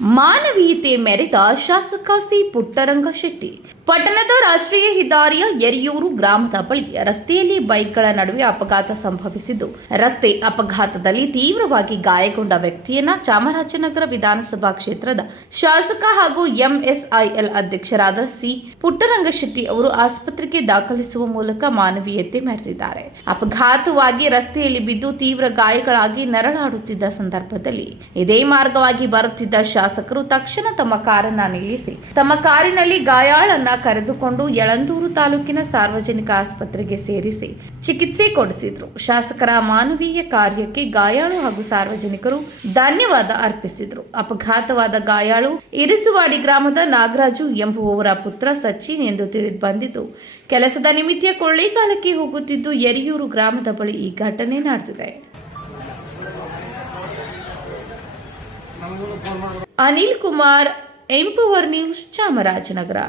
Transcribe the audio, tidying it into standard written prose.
ಮಾನವೀಯತೆ ಮೆರೆದ ಶಾಸಕ ಸಿ ಪುಟ್ಟರಂಗಶೆಟ್ಟಿ. ಪಟ್ಟಣದ ರಾಷ್ಟ್ರೀಯ ಹೆದ್ದಾರಿಯ ಯರಿಯೂರು ಗ್ರಾಮದ ಬಳಿ ರಸ್ತೆಯಲ್ಲಿ ಬೈಕ್ಗಳ ನಡುವೆ ಅಪಘಾತ ಸಂಭವಿಸಿದ್ದು, ರಸ್ತೆ ಅಪಘಾತದಲ್ಲಿ ತೀವ್ರವಾಗಿ ಗಾಯಗೊಂಡ ವ್ಯಕ್ತಿಯನ್ನ ಚಾಮರಾಜನಗರ ವಿಧಾನಸಭಾ ಕ್ಷೇತ್ರದ ಶಾಸಕ ಹಾಗೂ ಎಂಎಸ್ಐಎಲ್ ಅಧ್ಯಕ್ಷರಾದ ಸಿ ಪುಟ್ಟರಂಗಶೆಟ್ಟಿ ಅವರು ಆಸ್ಪತ್ರೆಗೆ ದಾಖಲಿಸುವ ಮೂಲಕ ಮಾನವೀಯತೆ ಮೆರೆದಿದ್ದಾರೆ. ಅಪಘಾತವಾಗಿ ರಸ್ತೆಯಲ್ಲಿ ಬಿದ್ದು ತೀವ್ರ ಗಾಯಗಳಾಗಿ ನರಳಾಡುತ್ತಿದ್ದ ಸಂದರ್ಭದಲ್ಲಿ ಇದೇ ಮಾರ್ಗವಾಗಿ ಬರುತ್ತಿದ್ದ ಶಾಸಕರು ತಕ್ಷಣ ತಮ್ಮ ಕಾರನ್ನ ನಿಲ್ಲಿಸಿ ತಮ್ಮ ಕಾರಿನಲ್ಲಿ ಗಾಯಾಳನ್ನ ಕರೆದುಕೊಂಡು ಯಳಂದೂರು ತಾಲೂಕಿನ ಸಾರ್ವಜನಿಕ ಆಸ್ಪತ್ರೆಗೆ ಸೇರಿಸಿ ಚಿಕಿತ್ಸೆ ಕೊಡಿಸಿದ್ರು. ಶಾಸಕರ ಮಾನವೀಯ ಕಾರ್ಯಕ್ಕೆ ಗಾಯಾಳು ಹಾಗೂ ಸಾರ್ವಜನಿಕರು ಧನ್ಯವಾದ ಅರ್ಪಿಸಿದ್ರು. ಅಪಘಾತವಾದ ಗಾಯಾಳು ಇರಿಸುವಾಡಿ ಗ್ರಾಮದ ನಾಗರಾಜು ಎಂಬುವವರ ಪುತ್ರ ಸಚಿನ್ ಎಂದು ತಿಳಿದು ಬಂದಿದ್ದು, ಕೆಲಸದ ನಿಮಿತ್ತ ಕೊಳ್ಳೇಗಾಲಕ್ಕೆ ಹೋಗುತ್ತಿದ್ದು ಯರಿಯೂರು ಗ್ರಾಮದ ಬಳಿ ಈ ಘಟನೆ ನಡೆದಿದೆ. Anil Kumar, empower news, Chamarajanagar.